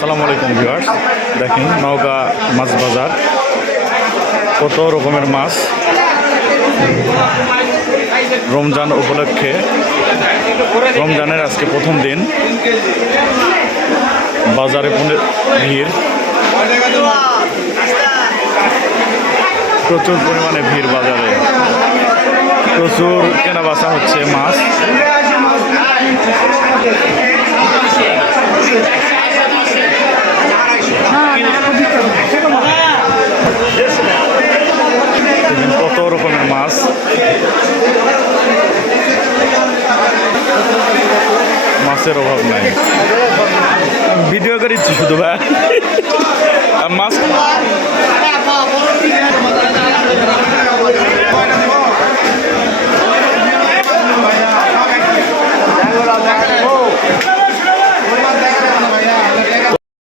আসসালামু আলাইকুম ভিউয়ার্স, দেখেন নওগাঁ মাছ বাজার, কত রকমের মাছ রমজান উপলক্ষে। রমজানের আজকে প্রথম দিন, বাজারে ভিড়, প্রচুর পরিমাণে ভিড় বাজারে, প্রচুর কেনা বেচা হচ্ছে মাছ। কত রকমের মাছ, মাছের অভাব নাই। ভিডিও করেছি শুধু ভাই, মাছ